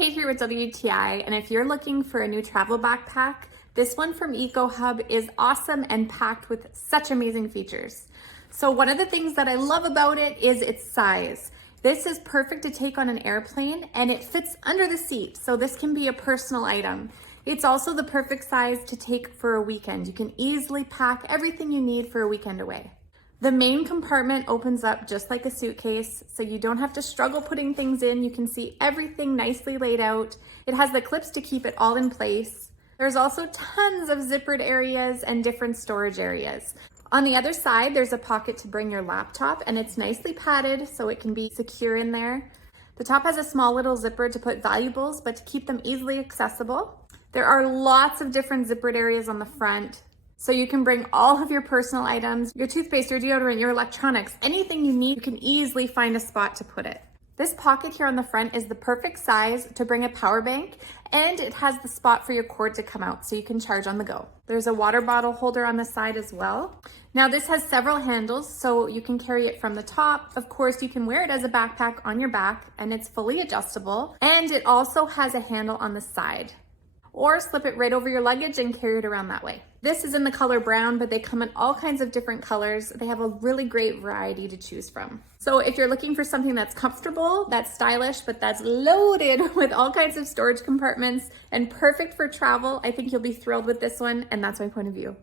Kate here with WTI, and if you're looking for a new travel backpack, this one from ECOHUB is awesome and packed with such amazing features. So one of the things that I love about it is its size. This is perfect to take on an airplane and it fits under the seat, so this can be a personal item. It's also the perfect size to take for a weekend. You can easily pack everything you need for a weekend away. The main compartment opens up just like a suitcase, so you don't have to struggle putting things in. You can see everything nicely laid out. It has the clips to keep it all in place. There's also tons of zippered areas and different storage areas. On the other side, there's a pocket to bring your laptop, and it's nicely padded so it can be secure in there. The top has a small little zipper to put valuables, but to keep them easily accessible. There are lots of different zippered areas on the front, so you can bring all of your personal items, your toothpaste, your deodorant, your electronics, anything you need, you can easily find a spot to put it. This pocket here on the front is the perfect size to bring a power bank, and it has the spot for your cord to come out so you can charge on the go. There's a water bottle holder on the side as well. Now this has several handles, so you can carry it from the top. Of course, you can wear it as a backpack on your back, and it's fully adjustable. And it also has a handle on the side, or slip it right over your luggage and carry it around that way. This is in the color brown, but they come in all kinds of different colors. They have a really great variety to choose from. So if you're looking for something that's comfortable, that's stylish, but that's loaded with all kinds of storage compartments and perfect for travel, I think you'll be thrilled with this one, and that's my point of view.